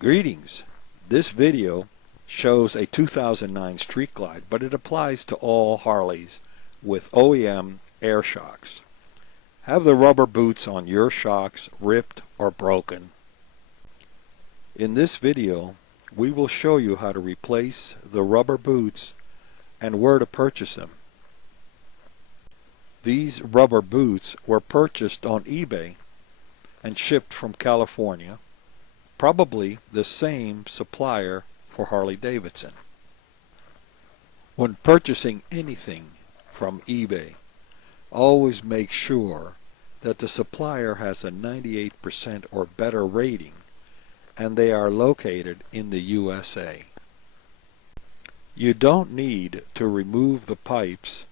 Greetings. This video shows a 2009 Street Glide, but it applies to all Harleys with OEM air shocks. Have the rubber boots on your shocks ripped or broken? In this video, we will show you how to replace the rubber boots and where to purchase them. These rubber boots were purchased on eBay and shipped from California, probably the same supplier for Harley-Davidson. When purchasing anything from eBay, always make sure that the supplier has a 98% or better rating and they are located in the USA. You don't need to remove the pipes,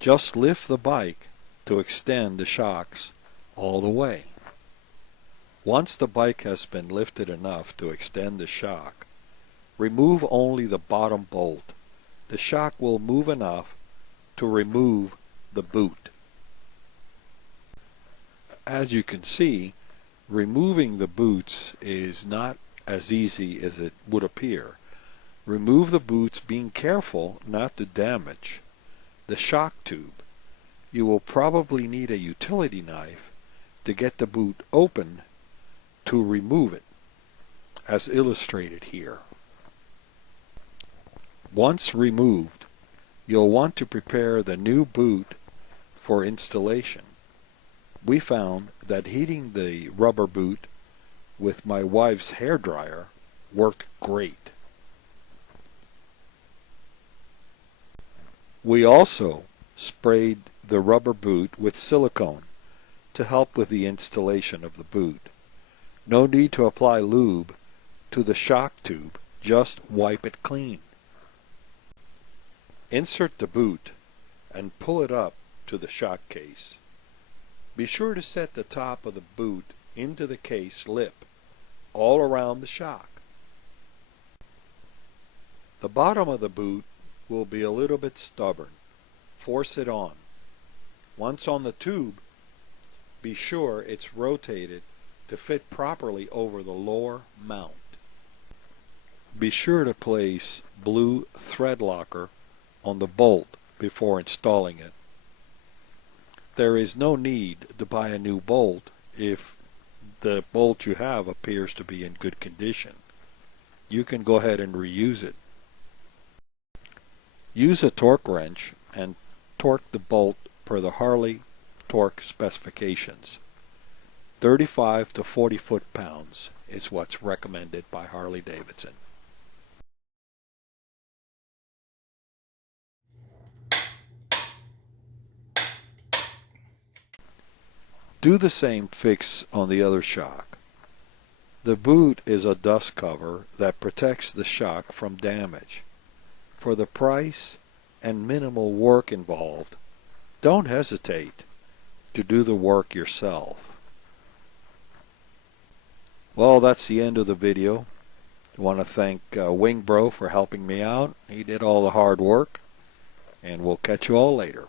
just lift the bike to extend the shocks all the way. Once the bike has been lifted enough to extend the shock, remove only the bottom bolt. The shock will move enough to remove the boot. As you can see, removing the boots is not as easy as it would appear. Remove the boots being careful not to damage the shock tube. You will probably need a utility knife to get the boot open to remove it, as illustrated here. Once removed, you'll want to prepare the new boot for installation. We found that heating the rubber boot with my wife's hairdryer worked great. We also sprayed the rubber boot with silicone to help with the installation of the boot. No need to apply lube to the shock tube, just wipe it clean. Insert the boot and pull it up to the shock case. Be sure to set the top of the boot into the case lip all around the shock. The bottom of the boot will be a little bit stubborn. Force it on. Once on the tube, be sure it's rotated to fit properly over the lower mount. Be sure to place blue thread locker on the bolt before installing it. There is no need to buy a new bolt if the bolt you have appears to be in good condition. You can go ahead and reuse it. Use a torque wrench and torque the bolt per the Harley torque specifications. 35 to 40 foot-pounds is what's recommended by Harley-Davidson. Do the same fix on the other shock. The boot is a dust cover that protects the shock from damage. For the price and minimal work involved, don't hesitate to do the work yourself. Well, that's the end of the video. I want to thank Wingbro for helping me out. He did all the hard work, and we'll catch you all later.